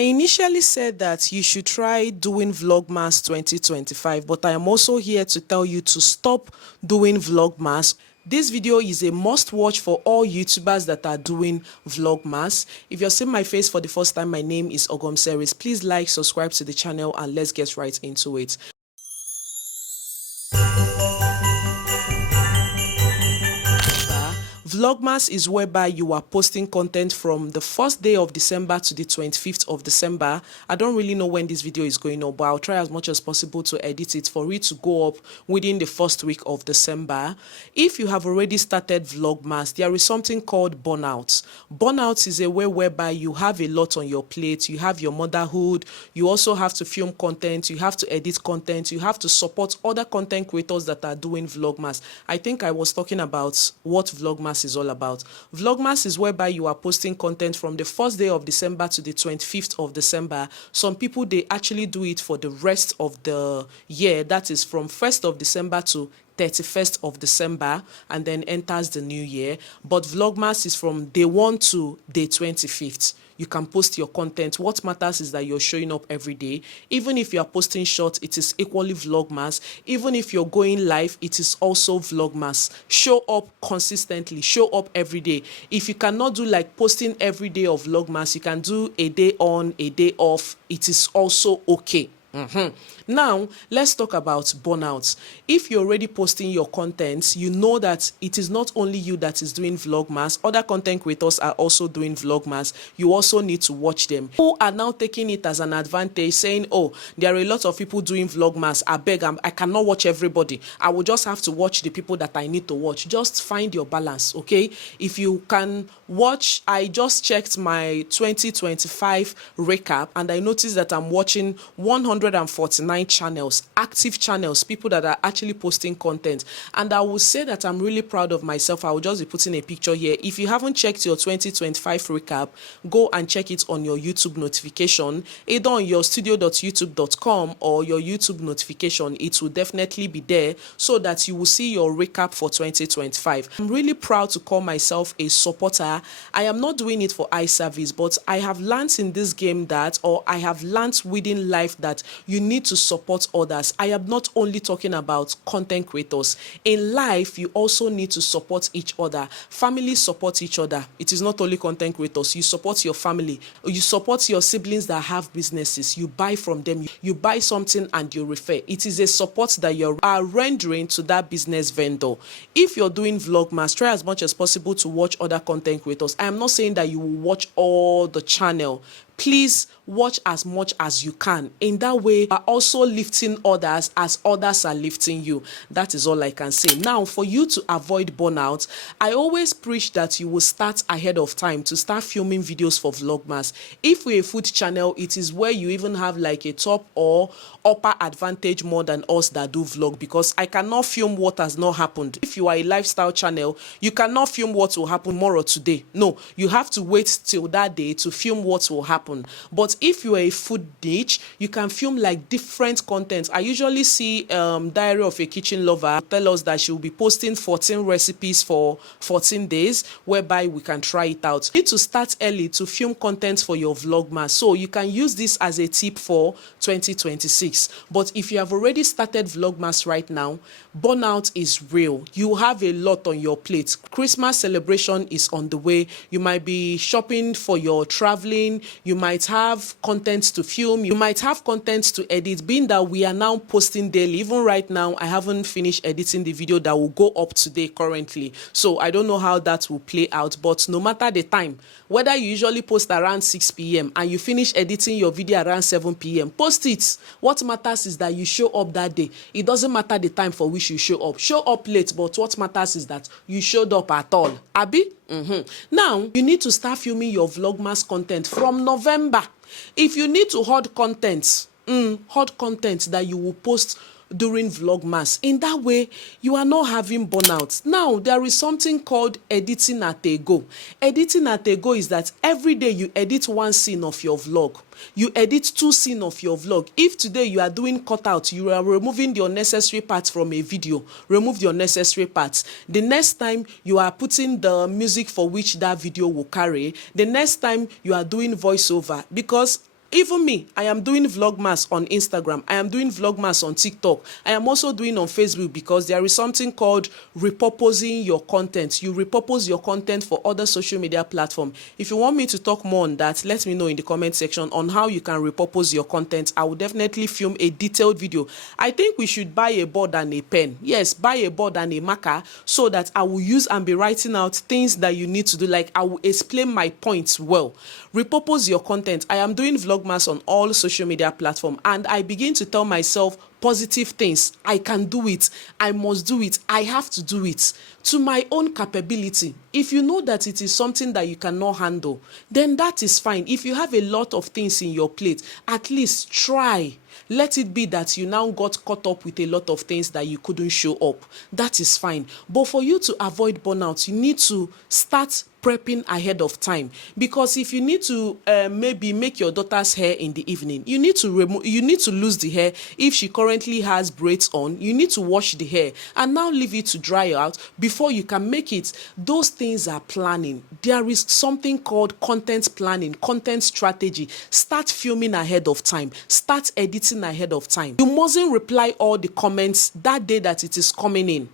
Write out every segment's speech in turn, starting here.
I initially said that you should try doing Vlogmas 2025, but I am also here to tell you to stop doing Vlogmas. This video is a must watch for all YouTubers that are doing Vlogmas. If you're seeing my face for the first time, my name is OGOM'S. Please like, subscribe to the channel, and let's get right into it. Vlogmas is whereby you are posting content from the first day of December to the 25th of December. I don't really know when this video is going up, but I'll try as much as possible to edit it for it to go up within the first week of December. If you have already started Vlogmas, there is something called burnout. Burnout is a way whereby you have a lot on your plate. You have your motherhood. You also have to film content. You have to edit content. You have to support other content creators that are doing Vlogmas. I think I was talking about what Vlogmas is all about. Vlogmas is whereby you are posting content from the first day of December to the 25th of December. Some people, they actually do it for the rest of the year. That is from 1st of December to 31st of December, and then enters the new year. But Vlogmas is from day 1 to day 25th. You can post your content. What matters is that you're showing up every day. Even if you are posting short, it is equally Vlogmas. Even if you're going live, it is also Vlogmas. Show up consistently. Show up every day. If you cannot do like posting every day of Vlogmas, you can do a day on, a day off. It is also okay. Now, let's talk about burnout. If you're already posting your content, you know that it is not only you that is doing Vlogmas. Other content creators are also doing Vlogmas. You also need to watch them. Who are now taking it as an advantage, saying, oh, there are a lot of people doing Vlogmas. I cannot watch everybody. I will just have to watch the people that I need to watch. Just find your balance, okay? If you can watch, I just checked my 2025 recap and I noticed that I'm watching 149 channels, active channels, people that are actually posting content. And I will say that I'm really proud of myself. I will just be putting a picture here. If you haven't checked your 2025 recap, go and check it on your YouTube notification, either on your studio.youtube.com or your YouTube notification. It will definitely be there so that you will see your recap for 2025. I'm really proud to call myself a supporter. I am not doing it for eye service, but I have learned in this game that, or I have learned within life that you need to support others. I am not only talking about content creators. In life, you also need to support each other. Families support each other. It is not only content creators. You support your family. You support your siblings that have businesses. You buy from them. You buy something and you refer. It is a support that you are rendering to that business vendor. If you're doing Vlogmas, try as much as possible to watch other content creators. I am not saying that you will watch all the channel. Please watch as much as you can. In that way, you are also lifting others as others are lifting you. That is all I can say. Now, for you to avoid burnout, I always preach that you will start ahead of time to start filming videos for Vlogmas. If we're a food channel, it is where you even have like a top or upper advantage more than us that do vlog, because I cannot film what has not happened. If you are a lifestyle channel, you cannot film what will happen tomorrow today. No, you have to wait till that day to film what will happen. But if you are a food niche, you can film like different content. I usually see Diary of a Kitchen Lover tell us that she will be posting 14 recipes for 14 days, whereby we can try it out. You need to start early to film content for your Vlogmas. So you can use this as a tip for 2026. But if you have already started Vlogmas right now, burnout is real. You have a lot on your plate. Christmas celebration is on the way. You might be shopping for your traveling. You might have content to film. You might have content to edit. Being that we are now posting daily, even right now, I haven't finished editing the video that will go up today currently. So I don't know how that will play out. But no matter the time, whether you usually post around 6 p.m. and you finish editing your video around 7 p.m., post it. What matters is that you show up that day. It doesn't matter the time for which you show up. Show up late, but what matters is that you showed up at all. Abi? Now, you need to start filming your Vlogmas content from November. If you need to hoard content, that you will post during Vlogmas. In that way, you are not having burnout. Now, there is something called editing at a go. Editing at a go is that every day you edit one scene of your vlog. You edit 2 scenes of your vlog. If today you are doing cutout, you are removing the unnecessary parts from a video, remove the unnecessary parts. The next time you are putting the music for which that video will carry. The next time you are doing voiceover, because Even me, I am doing Vlogmas on Instagram. I am doing Vlogmas on TikTok. I am also doing on Facebook because there is something called repurposing your content. You repurpose your content for other social media platforms. If you want me to talk more on that, let me know in the comment section on how you can repurpose your content. I will definitely film a detailed video. I think we should buy a board and a pen. Yes, buy a board and a marker so that I will use and be writing out things that you need to do. Like I will explain my points well. Repurpose your content. I am doing Vlogmas on all social media platforms, and I begin to tell myself positive things. I can do it. I must do it. I have to do it to my own capability. If you know that it is something that you cannot handle, then that is fine. If you have a lot of things in your plate, at least try. Let it be that you now got caught up with a lot of things that you couldn't show up. That is fine. But for you to avoid burnout, you need to start prepping ahead of time. Because if you need to maybe make your daughter's hair in the evening, you need to lose the hair. If she currently has braids on, you need to wash the hair and now leave it to dry out before you can make it. Those things are planning. There is something called content planning, content strategy. Start filming ahead of time. Start editing ahead of time. You mustn't reply all the comments that day that it is coming in.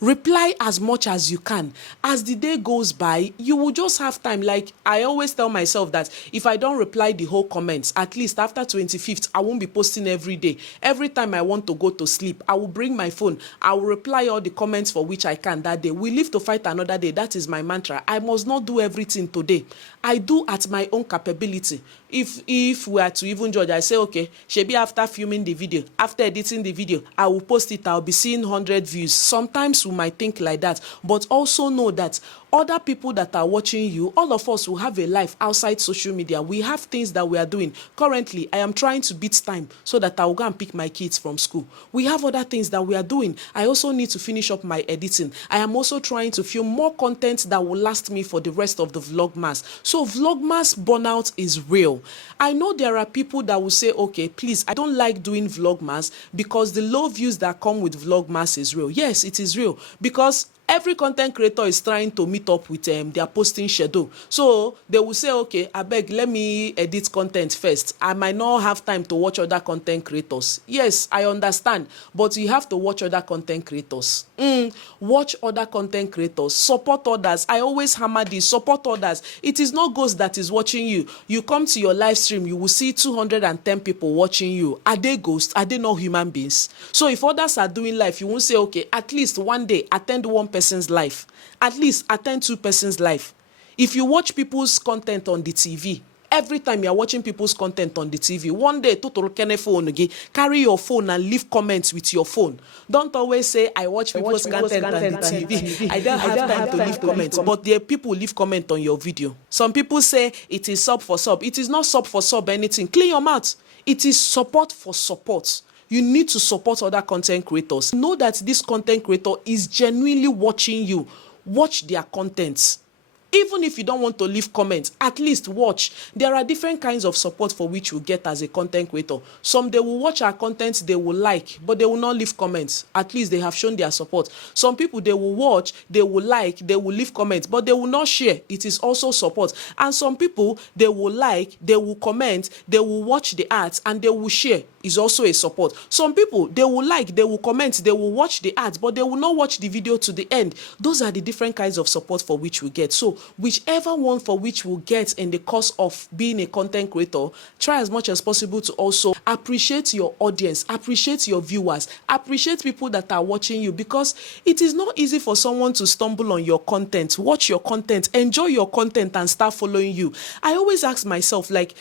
Reply as much as you can. As the day goes by, you will just have time. Like I always tell myself that if I don't reply the whole comments, at least after 25th, I won't be posting every day. Every time I want to go to sleep, I will bring my phone. I will reply all the comments for which I can that day. We live to fight another day. That is my mantra. I must not do everything today. I do at my own capability. If we are to even judge, I say, okay, shebi after filming the video, after editing the video, I will post it. I'll be seeing 100 views. Sometimes we might think like that, but also know that other people that are watching you, all of us will have a life outside social media. We have things that we are doing. Currently, I am trying to beat time so that I will go and pick my kids from school. We have other things that we are doing. I also need to finish up my editing. I am also trying to film more content that will last me for the rest of the Vlogmas. So Vlogmas burnout is real. I know there are people that will say, okay, please, I don't like doing Vlogmas because the low views that come with Vlogmas is real. Yes, it is real because every content creator is trying to meet up with their posting schedule. So they will say, okay, abeg, let me edit content first. I might not have time to watch other content creators. Yes, I understand, but you have to watch other content creators. Watch other content creators. Support others. I always hammer this. Support others. It is not ghost that is watching you. You come to your live stream, you will see 210 people watching you. Are they ghosts? Are they not human beings? So if others are doing live, you won't say, okay, at least one day attend one person's life. At least attend two persons' life. If you watch people's content on the TV, every time you are watching people's content on the TV, one day phone again, carry your phone and leave comments with your phone. Don't always say, I watch people's content on the TV. I don't have time to leave comments. But there are people leave comment on your video. Some people say it is sub for sub. It is not sub for sub anything. Clean your mouth. It is support for support. You need to support other content creators. Know that this content creator is genuinely watching you. Watch their content. Even if you don't want to leave comments, at least watch. There are different kinds of support for which you get as a content creator. Some, they will watch our content, they will like, but they will not leave comments. At least they have shown their support. Some people, they will watch, they will like, they will leave comments, but they will not share. It is also support. And some people, they will like, they will comment, they will watch the ads, and they will share. Is also a support. Some people, they will like, they will comment, they will watch the ads, but they will not watch the video to the end. Those are the different kinds of support for which we get. So whichever one for which we get in the course of being a content creator, try as much as possible to also appreciate your audience, appreciate your viewers, appreciate people that are watching you, because it is not easy for someone to stumble on your content, watch your content, enjoy your content, and start following you. I always ask myself, like,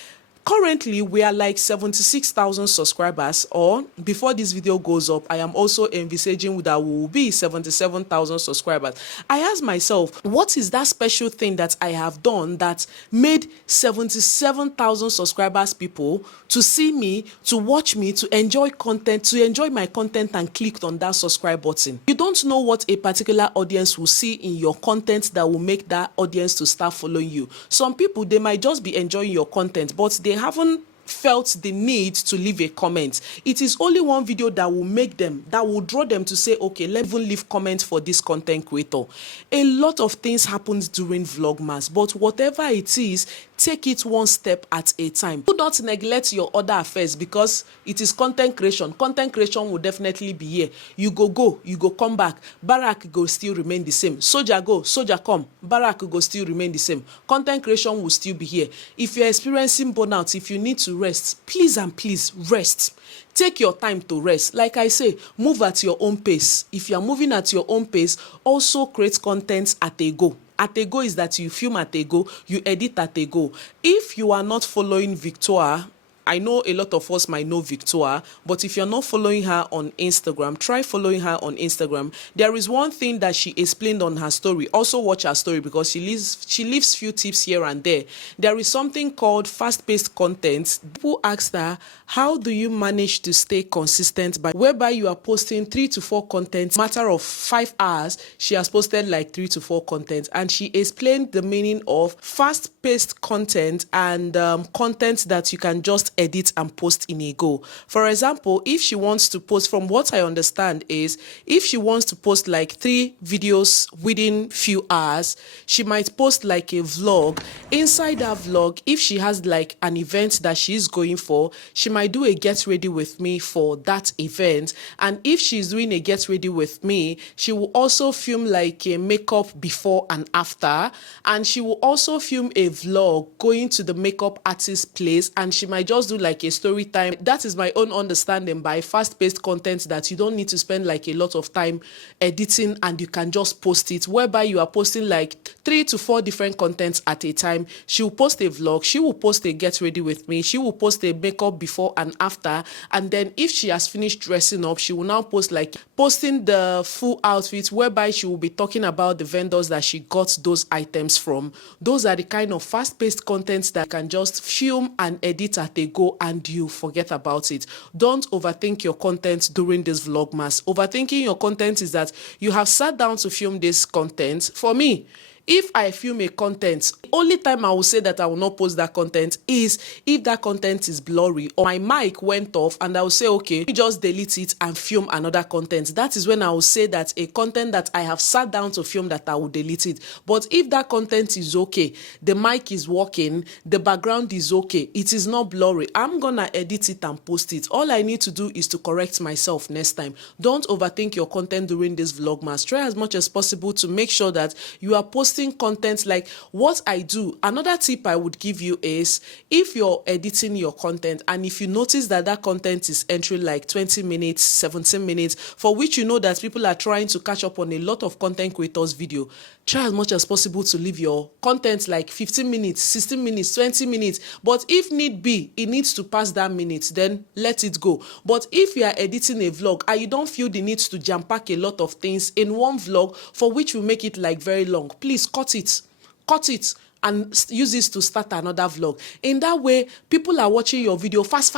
currently, we are like 76,000 subscribers, or before this video goes up, I am also envisaging that we will be 77,000 subscribers. I asked myself, what is that special thing that I have done that made 77,000 subscribers people to see me, to watch me, to enjoy content, to enjoy my content, and clicked on that subscribe button? You don't know what a particular audience will see in your content that will make that audience to start following you. Some people, they might just be enjoying your content, but they haven't felt the need to leave a comment. It is only one video that will make them, that will draw them to say, okay, let me leave comments for this content creator. A lot of things happens during Vlogmas, but whatever it is, take it one step at a time. Do not neglect your other affairs because it is content creation. Content creation will definitely be here. You go, you go come back. Barrack go still remain the same. Soldier go, soldier come. Barrack go still remain the same. Content creation will still be here. If you're experiencing burnout, if you need to rest, please and please rest. Take your time to rest. Like I say, move at your own pace. If you are moving at your own pace, also create content at a go. At a go is that you film at a go, you edit at a go. If you are not following Victoria, I know a lot of us might know Victoria, but if you're not following her on Instagram, try following her on Instagram. There is one thing that she explained on her story. Also watch her story because she leaves few tips here and there. There is something called fast-paced content. People asked her, how do you manage to stay consistent whereby you are posting 3 to 4 content, matter of 5 hours, she has posted like 3 to 4 content, and she explained the meaning of fast-paced content and content that you can just edit and post in a go. For example, if she wants to post, from what I understand is, if she wants to post like 3 videos within few hours, she might post like a vlog. Inside that vlog, if she has like an event that she's going for, she might do a get ready with me for that event. And if she's doing a get ready with me, she will also film like a makeup before and after, and she will also film a vlog going to the makeup artist place, and she might just do like a story time. That is my own understanding by fast-paced content, that you don't need to spend like a lot of time editing and you can just post it, whereby you are posting like 3 to 4 different contents at a time. She will post a vlog, she will post a get ready with me, she will post a makeup before and after, and then if she has finished dressing up, she will now post like posting the full outfit, whereby she will be talking about the vendors that she got those items from. Those are the kind of fast-paced contents that you can just film and edit at a go and you forget about it. Don't overthink your content during this Vlogmas. Overthinking your content is that you have sat down to film this content. For me, if I film a content, the only time I will say that I will not post that content is if that content is blurry or my mic went off, and I will say, okay, let me just delete it and film another content. That is when I will say that a content that I have sat down to film, that I will delete it. But if that content is okay, the mic is working, the background is okay, it is not blurry, I'm gonna edit it and post it. All I need to do is to correct myself next time. Don't overthink your content during this Vlogmas. Try as much as possible to make sure that you are posting content like what I do. Another tip I would give you is, if you're editing your content and if you notice that that content is entering like 20 minutes, 17 minutes, for which you know that people are trying to catch up on a lot of content creators' video, try as much as possible to leave your content like 15 minutes, 16 minutes, 20 minutes. But if need be, it needs to pass that minute, then let it go. But if you are editing a vlog and you don't feel the need to jam pack a lot of things in one vlog, for which will make it like very long, please cut it and use this to start another vlog. In that way, people are watching your video fast,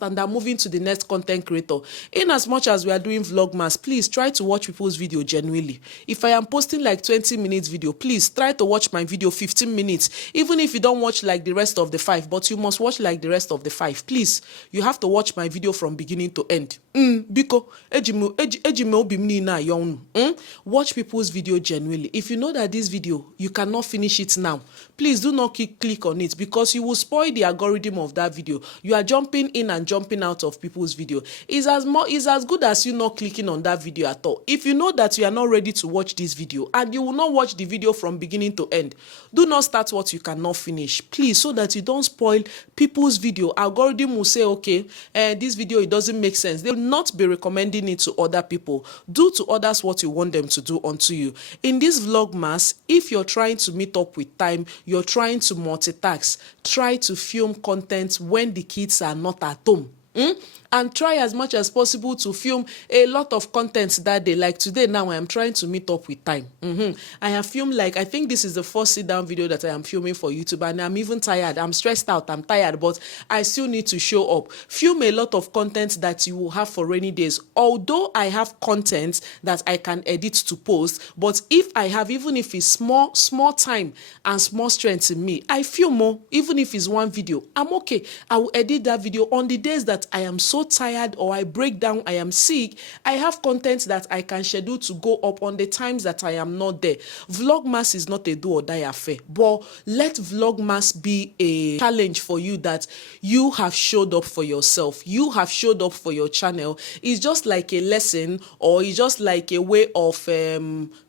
and they're moving to the next content creator. In as much as we are doing Vlogmas, please try to watch people's video genuinely. If I am posting like 20 minutes video, please try to watch my video 15 minutes. Even if you don't watch like the rest of the 5, but you must watch like the rest of the 5. Please, you have to watch my video from beginning to end. Watch people's video genuinely. If you know that this video, you cannot finish it now, please do not click on it, because you will spoil the algorithm of that video. You are jumping in and jumping out of people's video. It's as good as you not clicking on that video at all. If you know that you are not ready to watch this video and you will not watch the video from beginning to end, do not start what you cannot finish, please, so that you don't spoil people's video. Algorithm will say, okay, this video, it doesn't make sense. They will not be recommending it to other people. Do to others what you want them to do unto you. In this Vlogmas, if you're trying to meet up with time, you're trying to multitask, try to film content when the kids are not at home. And try as much as possible to film a lot of content that day. Like today now, I am trying to meet up with time. I have filmed like, I think this is the first sit-down video that I am filming for YouTube, and I'm even tired. I'm stressed out, I'm tired, but I still need to show up. Film a lot of content that you will have for rainy days. Although I have content that I can edit to post, but if I have, even if it's small time and small strength in me, I film more. Even if it's one video, I'm okay. I will edit that video on the days that that I am so tired or I break down, I am sick, I have content that I can schedule to go up on the times that I am not there. Vlogmas is not a do or die affair, but let Vlogmas be a challenge for you that you have showed up for yourself. You have showed up for your channel. It's just like a lesson, or it's just like a way of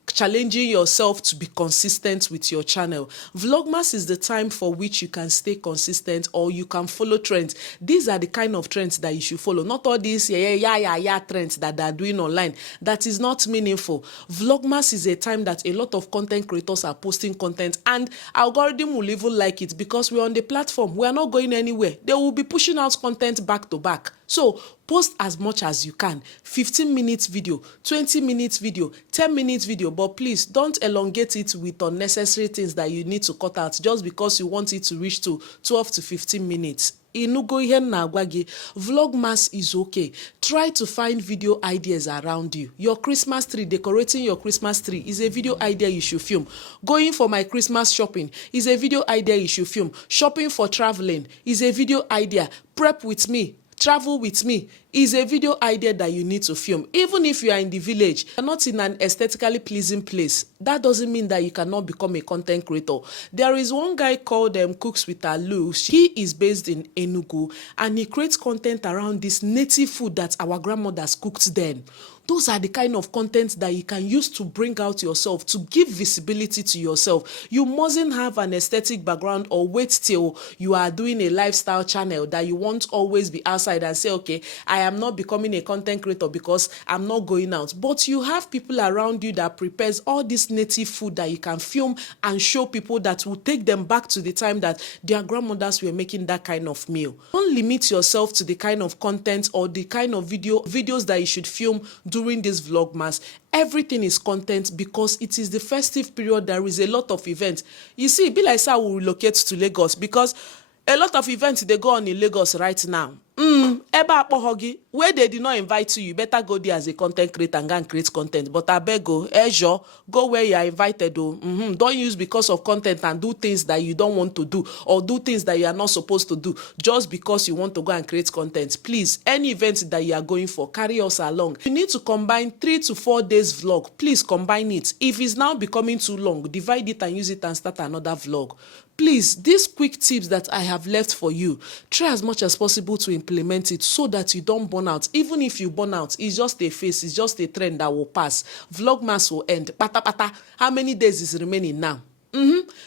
challenging yourself to be consistent with your channel. Vlogmas is the time for which you can stay consistent, or you can follow trends. These are the kind of trends that you should follow, not all these trends that they are doing online. That is not meaningful. Vlogmas is a time that a lot of content creators are posting content, and algorithm will even like it because we're on the platform. We are not going anywhere. They will be pushing out content back to back. So post as much as you can. 15 minutes video, 20 minutes video, 10 minutes video, but please don't elongate it with unnecessary things that you need to cut out just because you want it to reach to 12 to 15 minutes. Vlogmas is okay. Try to find video ideas around you. Your Christmas tree, decorating your Christmas tree is a video idea you should film. Going for my Christmas shopping is a video idea you should film. Shopping for traveling is a video idea. Prep with me, travel with me is a video idea that you need to film. Even if you are in the village, you're not in an aesthetically pleasing place, that doesn't mean that you cannot become a content creator. There is one guy called Cooks with Alu. He is based in Enugu, and he creates content around this native food that our grandmothers cooked then. Those are the kind of content that you can use to bring out yourself, to give visibility to yourself. You mustn't have an aesthetic background or wait till you are doing a lifestyle channel that you won't always be outside and say, okay, I am not becoming a content creator because I'm not going out. But you have people around you that prepares all this native food that you can film and show people that will take them back to the time that their grandmothers were making that kind of meal. Don't limit yourself to the kind of content or the kind of videos that you should film during this Vlogmas. Everything is content because it is the festive period. There is a lot of events. You see, be like I will relocate to Lagos because a lot of events they go on in Lagos right now. Where they did not invite you, you better go there as a content creator and go and create content. But I beg go where you are invited. Don't use because of content and do things that you don't want to do, or do things that you are not supposed to do just because you want to go and create content. Please, any event that you are going for, carry us along. You need to combine 3 to 4 days vlog. Please combine it. If it's now becoming too long, divide it and use it and start another vlog. Please, these quick tips that I have left for you, try as much as possible to implement it so that you don't burn out. Even if you burn out, it's just a phase, it's just a trend that will pass. Vlogmas will end. How many days is remaining now?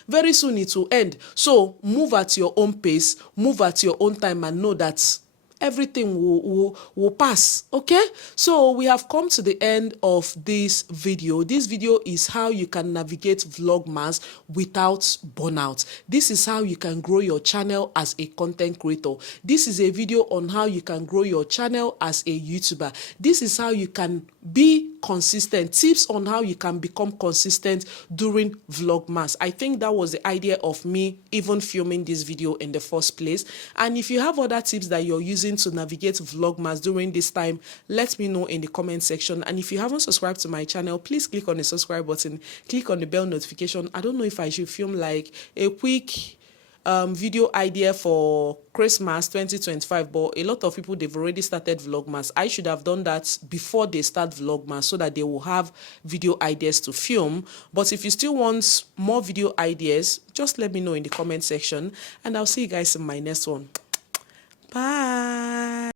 Very soon it will end. So move at your own pace, move at your own time, and know that everything will pass. Okay, so we have come to the end of this video. This video is how you can navigate Vlogmas without burnout. This is how you can grow your channel as a content creator. This is a video on how you can grow your channel as a YouTuber. This is how you can be consistent. Tips on how you can become consistent during Vlogmas. I think that was the idea of me even filming this video in the first place. And if you have other tips that you're using to navigate Vlogmas during this time, let me know in the comment section. And if you haven't subscribed to my channel, please click on the subscribe button, click on the bell notification. I don't know if I should film like a quick video idea for Christmas 2025, but a lot of people, they've already started Vlogmas. I should have done that before they start Vlogmas so that they will have video ideas to film. But if you still want more video ideas, just let me know in the comment section, and I'll see you guys in my next one. Bye.